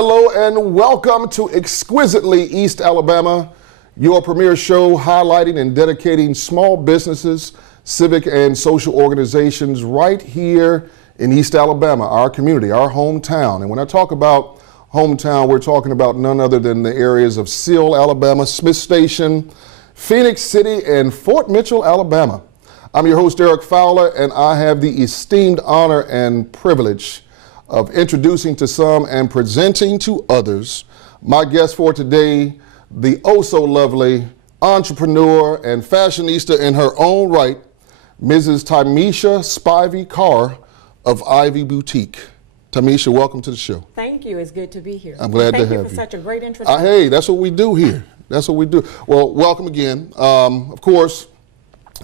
Hello and welcome to Exquisitely East Alabama, your premier show highlighting and dedicating small businesses, civic and social organizations right here in East Alabama, our community, our hometown. And when I talk about hometown, we're talking about none other than the areas of Seal, Alabama, Smith Station, Phoenix City, and Fort Mitchell, Alabama. I'm your host, Eric Fowler, and I have the esteemed honor and privilege of introducing to some and presenting to others my guest for today, the oh-so-lovely entrepreneur and fashionista in her own right, Mrs. Tynisha Spivey-Carr of Ivey Boutique. Tynisha, welcome to the show. Thank you. It's good to be here. I'm glad to have you. Thank you for such a great introduction. Hey, that's what we do here. That's what we do. Well, welcome again. Of course,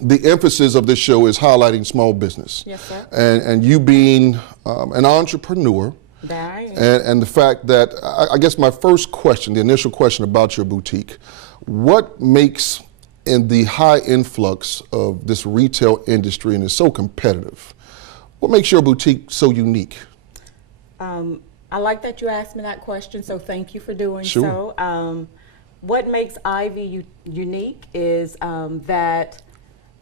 the emphasis of this show is highlighting small business. Yes, sir. And you being an entrepreneur. That I am. And the fact that, I guess my first question, the initial question about your boutique, what makes in the high influx of this retail industry and it's so competitive, what makes your boutique so unique? I like that you asked me that question, so thank you for doing Sure. so. What makes Ivey unique is that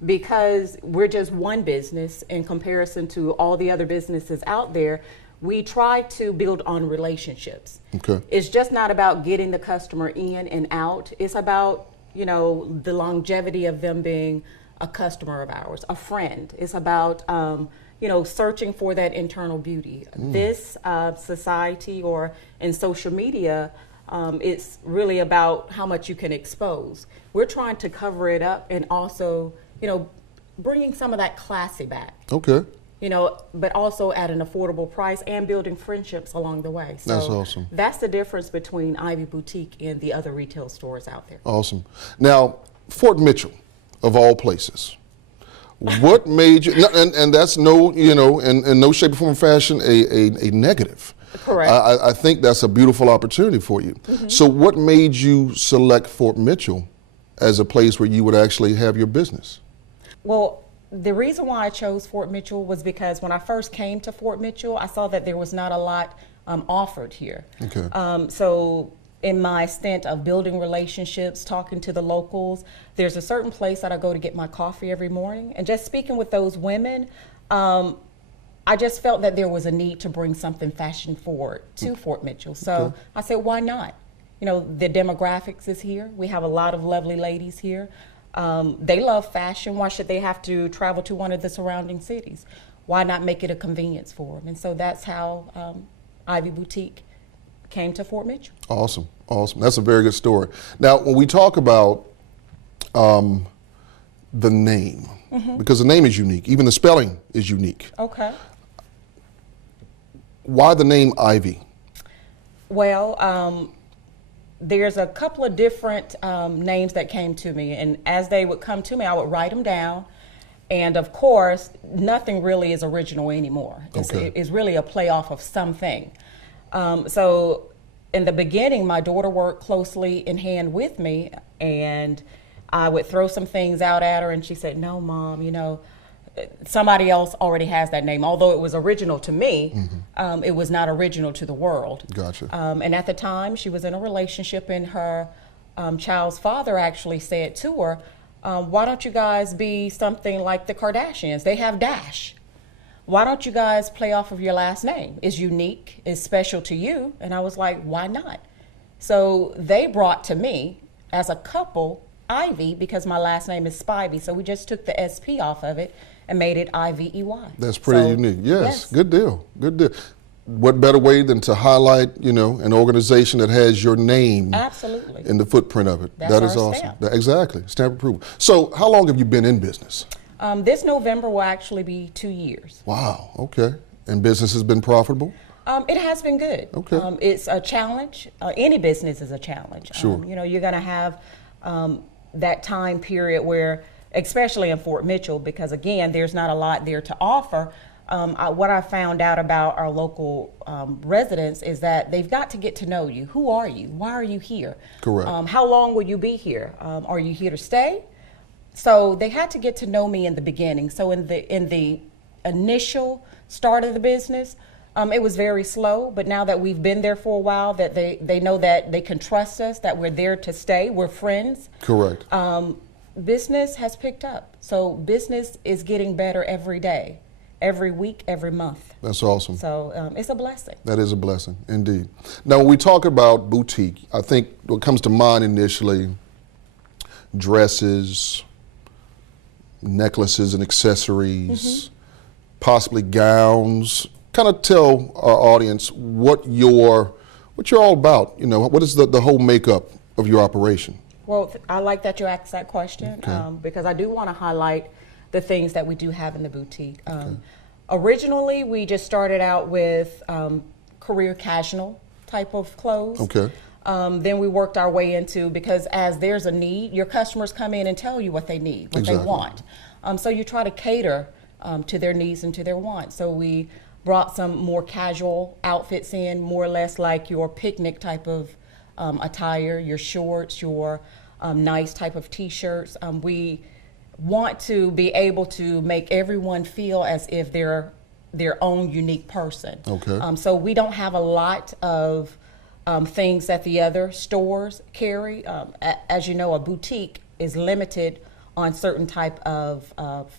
because we're just one business in comparison to all the other businesses out there, we try to build on relationships. Okay. It's just not about getting the customer in and out. It's about, you know, the longevity of them being a customer of ours, a friend. It's about, you know, searching for that internal beauty. This society or in social media, it's really about how much you can expose. We're trying to cover it up and also, you know, bringing some of that classy back. Okay. You know, but also at an affordable price and building friendships along the way. So That's awesome. That's the difference between Ivey Boutique and the other retail stores out there. Awesome. Now, Fort Mitchell, of all places, what made you, and that's no, you know, in no shape, form, or fashion, a negative. Correct. I think that's a beautiful opportunity for you. Mm-hmm. So what made you select Fort Mitchell as a place where you would actually have your business? Well, the reason why I chose Fort Mitchell was because when I first came to Fort Mitchell, I saw that there was not a lot offered here. Okay. So in my stint of building relationships, talking to the locals, there's a certain place that I go to get my coffee every morning. And just speaking with those women, I just felt that there was a need to bring something fashion forward to Fort Mitchell. So Okay. I said, why not? You know, the demographics is here. We have a lot of lovely ladies here. They love fashion. Why should they have to travel to one of the surrounding cities? Why not make it a convenience for them? And so that's how Ivey Boutique came to Fort Mitchell. Awesome, awesome. That's a very good story. Now, when we talk about the name, because the name is unique, even the spelling is unique. Okay. Why the name Ivey? Well, there's a couple of different names that came to me, and as they would come to me, I would write them down. And of course, nothing really is original anymore. It's really a play off of something. So in the beginning, my daughter worked closely in hand with me, and I would throw some things out at her, and she said, "No, Mom, you know, somebody else already has that name." Although it was original to me, it was not original to the world. Gotcha. And at the time, she was in a relationship, and her child's father actually said to her, "Why don't you guys be something like the Kardashians? They have Dash. Why don't you guys play off of your last name? It's unique, it's special to you." And I was like, why not? So they brought to me, as a couple, Ivy, because my last name is Spivey. So we just took the SP off of it and made it Ivey. That's pretty unique. Yes, good deal, good deal. What better way than to highlight, you know, an organization that has your name Absolutely. in the footprint of it. That's That is our awesome. stamp. Exactly, stamp approval. So how long have you been in business? This November will actually be 2 years. Wow, okay. And business has been profitable? It has been good. Okay. It's a challenge. Any business is a challenge. Sure. You know, you're going to have that time period where, especially in Fort Mitchell, because again, there's not a lot there to offer. What I found out about our local residents is that they've got to get to know you. Who are you? Why are you here? Correct. How long will you be here? Are you here to stay? So they had to get to know me in the beginning. So in the initial start of the business, It was very slow, but now that we've been there for a while, that they know that they can trust us, that we're there to stay, we're friends. Correct. Business has picked up. So business is getting better every day, every week, every month. That's awesome. So it's a blessing. That is a blessing, indeed. Now, when we talk about boutique, I think what comes to mind initially, dresses, necklaces and accessories, possibly gowns. Kind of tell our audience what you're all about. You know, what is the whole makeup of your operation? Well, I like that you asked that question, Okay. because I do want to highlight the things that we do have in the boutique. Originally, we just started out with career casual type of clothes. Okay. Then we worked our way into, because as there's a need, your customers come in and tell you what they need, what they want. So you try to cater to their needs and to their wants. So we brought some more casual outfits in, more or less like your picnic type of attire, your shorts, your nice type of t-shirts. We want to be able to make everyone feel as if they're their own unique person. Okay. So we don't have a lot of things that the other stores carry. As you know, a boutique is limited on certain type of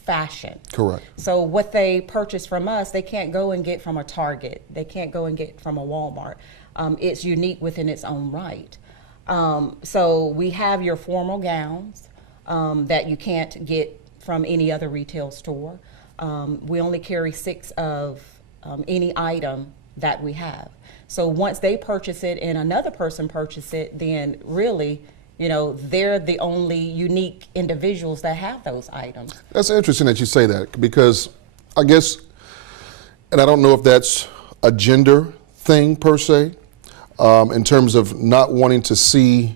fashion. Correct. So what they purchase from us, they can't go and get from a Target. They can't go and get from a Walmart. It's unique within its own right. So we have your formal gowns that you can't get from any other retail store. We only carry 6 of any item that we have. So once they purchase it and another person purchase it, then really, you know, they're the only unique individuals that have those items. That's interesting that you say that, because I guess, and I don't know if that's a gender thing per se, in terms of not wanting to see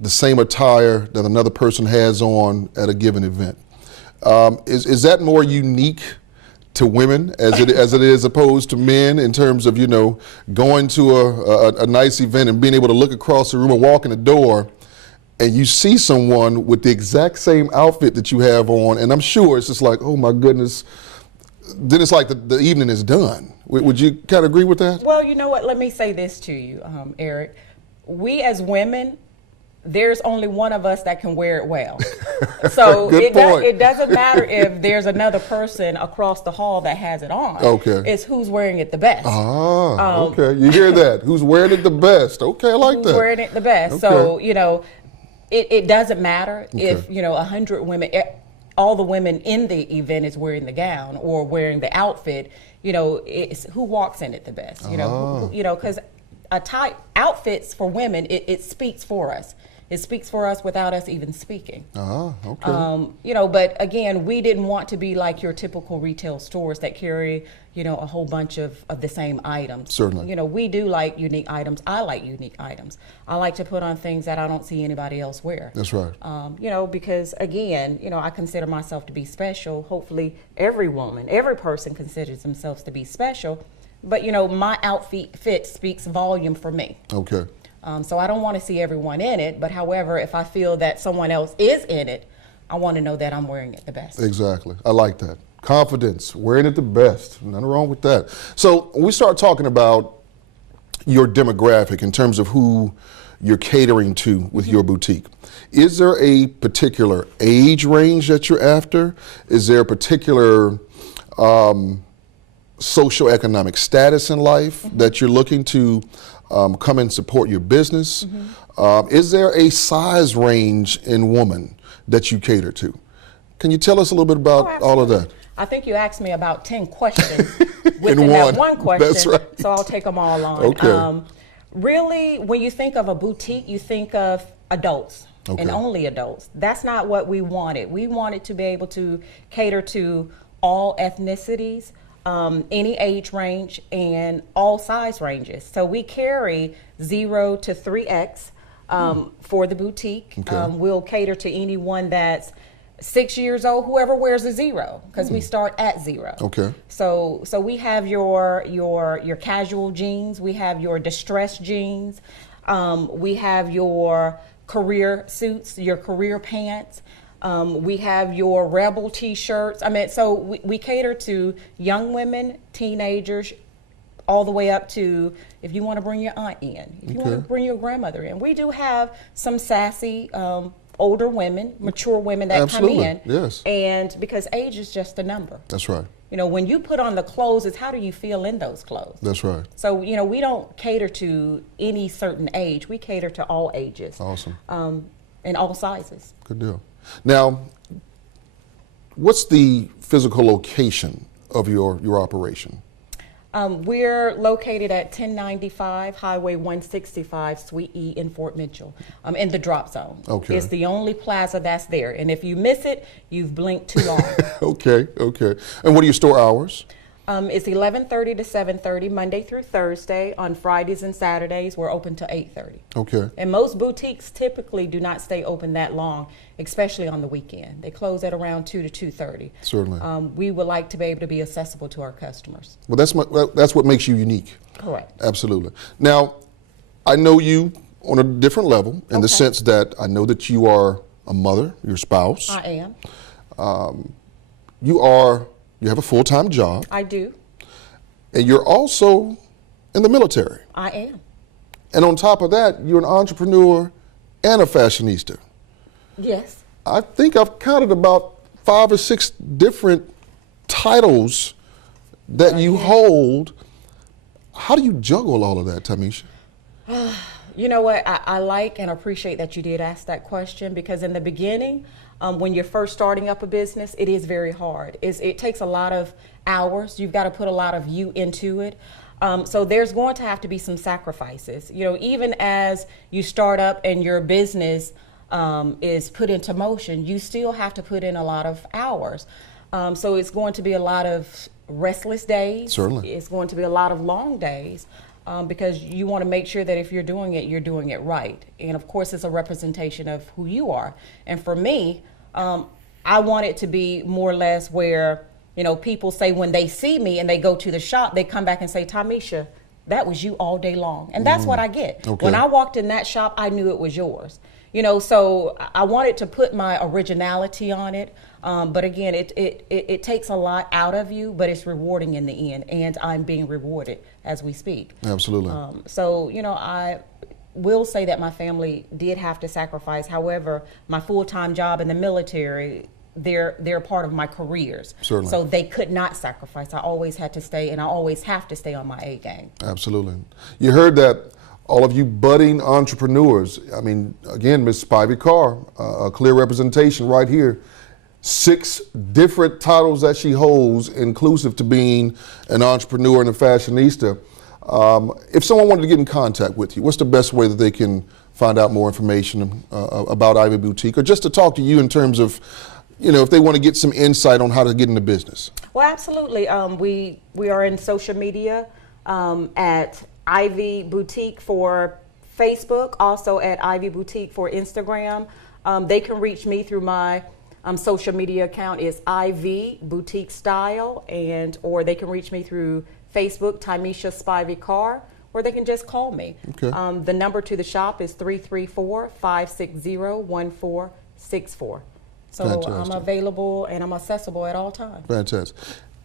the same attire that another person has on at a given event. Is that more unique to women as it is opposed to men, in terms of, you know, going to a nice event and being able to look across the room and walk in the door and you see someone with the exact same outfit that you have on, and I'm sure it's just like, oh my goodness, then it's like the evening is done. Would you kind of agree with that? Well, you know what, let me say this to you, Eric. We as women, there's only one of us that can wear it well. So it doesn't matter if there's another person across the hall that has it on. Okay. It's who's wearing it the best. Okay. You hear that? Who's wearing it the best? Okay, I like that. Who's wearing it the best. Okay. So, you know, it doesn't matter if, you know, 100 women, all the women in the event is wearing the gown or wearing the outfit. You know, it's who walks in it the best. You know, because outfits for women, it speaks for us. It speaks for us without us even speaking. Okay. You know, but again, we didn't want to be like your typical retail stores that carry, you know, a whole bunch of the same items. Certainly. You know, we do like unique items. I like unique items. I like to put on things that I don't see anybody else wear. That's right. You know, because again, you know, I consider myself to be special. Hopefully every woman, every person considers themselves to be special. But, you know, my outfit speaks volume for me. Okay. So I don't want to see everyone in it, but however, if I feel that someone else is in it, I want to know that I'm wearing it the best. Exactly. I like that. Confidence, wearing it the best. Nothing wrong with that. So when we start talking about your demographic in terms of who you're catering to with your boutique, is there a particular age range that you're after? Is there a particular socioeconomic status in life that you're looking to come and support your business? Is there a size range in woman that you cater to? Can you tell us a little bit about all of that? I think you asked me about 10 questions within that one question. That's right. So I'll take them all on. Okay. Really, when you think of a boutique, you think of adults and only adults. That's not what we wanted. We wanted to be able to cater to all ethnicities, any age range, and all size ranges. So we carry 0 to 3X for the boutique. We'll cater to anyone that's 6 years old, whoever wears a 0, because we start at 0. Okay. So we have your casual jeans, we have your distressed jeans, we have your career suits, your career pants. We have your rebel t-shirts. I mean, so we cater to young women, teenagers, all the way up to if you want to bring your aunt in, if you want to bring your grandmother in. We do have some sassy older women, mature women that come in. Yes. And because age is just a number. That's right. You know, when you put on the clothes, it's how do you feel in those clothes? That's right. So, you know, we don't cater to any certain age. We cater to all ages. Awesome. And all sizes. Good deal. Now, what's the physical location of your operation? We're located at 1095 Highway 165, Suite E in Fort Mitchell, in the drop zone. Okay. It's the only plaza that's there. And if you miss it, you've blinked too long. Okay. And what are your store hours? It's 11:30 to 7:30, Monday through Thursday. On Fridays and Saturdays, we're open till 8:30. Okay. And most boutiques typically do not stay open that long, especially on the weekend. They close at around 2 to 2:30. Certainly. We would like to be able to be accessible to our customers. Well, that's what makes you unique. Correct. Absolutely. Now, I know you on a different level in the sense that I know that you are a mother, your spouse. I am. You have a full-time job. I do. And you're also in the military. I am. And on top of that, you're an entrepreneur and a fashionista. Yes. I think I've counted about 5 or 6 different titles that you hold. How do you juggle all of that, Tynisha? You know what? I like and appreciate that you did ask that question, because in the beginning, when you're first starting up a business, it is very hard. It takes a lot of hours. You've got to put a lot of you into it. So there's going to have to be some sacrifices. You know, even as you start up and your business is put into motion, you still have to put in a lot of hours. So it's going to be a lot of restless days. Certainly. It's going to be a lot of long days. Because you want to make sure that if you're doing it right. And of course, it's a representation of who you are. And for me, I want it to be more or less where, you know, people say when they see me and they go to the shop, they come back and say, Tynisha, that was you all day long. And that's what I get. Okay. When I walked in that shop, I knew it was yours. You know, so I wanted to put my originality on it. But again, it takes a lot out of you, but it's rewarding in the end. And I'm being rewarded as we speak. Absolutely. So, you know, I will say that my family did have to sacrifice. However, my full-time job in the military, they're part of my careers. Certainly. So they could not sacrifice. I always had to stay, and I always have to stay on my A game. Absolutely. You heard that, all of you budding entrepreneurs. I mean, again, Ms. Spivey-Carr, a clear representation right here. 6 different titles that she holds, inclusive to being an entrepreneur and a fashionista. If someone wanted to get in contact with you, what's the best way that they can find out more information about Ivey Boutique, or just to talk to you in terms of, you know, if they want to get some insight on how to get into business? Well, absolutely. We are in social media at Ivey Boutique for Facebook, also at Ivey Boutique for Instagram. They can reach me through my social media account is Ivey Boutique Style, or they can reach me through Facebook, Tynisha Spivey-Carr, or they can just call me. Okay. The number to the shop is 334-560-1464. So Fantastic. I'm available and I'm accessible at all times. Fantastic.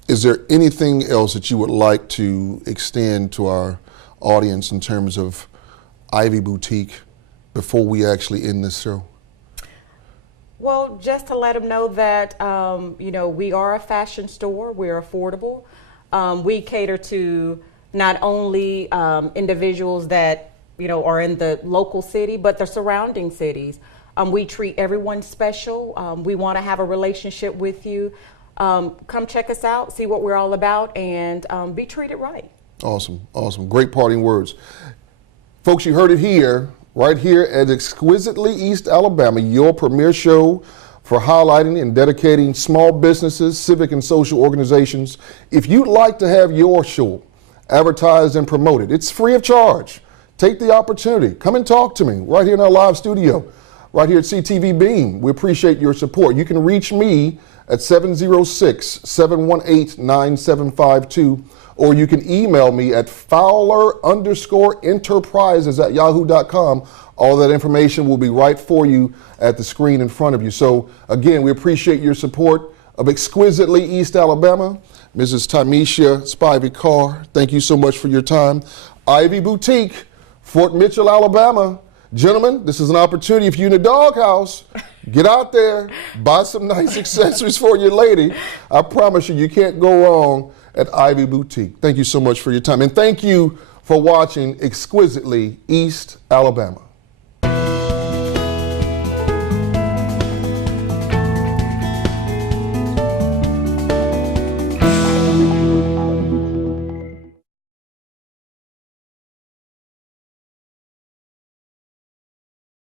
Is there anything else that you would like to extend to our audience in terms of Ivey Boutique before we actually end this show? Well, just to let them know that, you know, we are a fashion store. We're affordable. We cater to not only individuals that, you know, are in the local city, but the surrounding cities. We treat everyone special. We want to have a relationship with you. Come check us out, see what we're all about, and be treated right. Awesome, awesome. Great parting words. Folks, you heard it here, right here at Exquisitely East Alabama, your premier show for highlighting and dedicating small businesses, civic and social organizations. If you'd like to have your show advertised and promoted, it's free of charge. Take the opportunity. Come and talk to me right here in our live studio, right here at CTV Beam. We appreciate your support. You can reach me at 706-718-9752, or you can email me at Fowler_enterprises@yahoo.com. All that information will be right for you at the screen in front of you. So again, we appreciate your support. of Exquisitely East Alabama, Mrs. Tynisha Spivey-Carr. Thank you so much for your time. Ivey Boutique, Fort Mitchell, Alabama. Gentlemen, this is an opportunity. If you're in the doghouse, get out there, buy some nice accessories for your lady. I promise you, you can't go wrong at Ivey Boutique. Thank you so much for your time. And thank you for watching Exquisitely East Alabama.